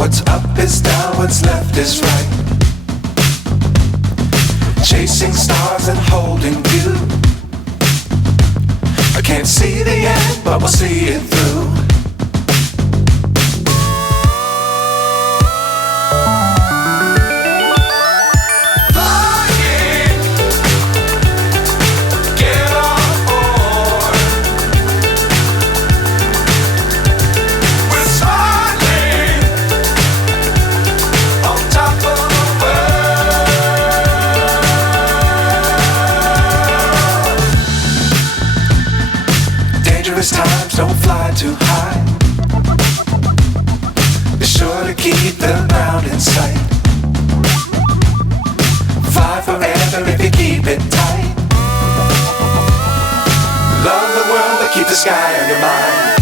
What's up is down, what's left is right. Chasing stars and holding you. I can't see the end, but we'll see it through. Dangerous times, don't fly too high. Be sure to keep the ground in sight. Fly forever if you keep it tight. Love the world, but keep the sky on your mind.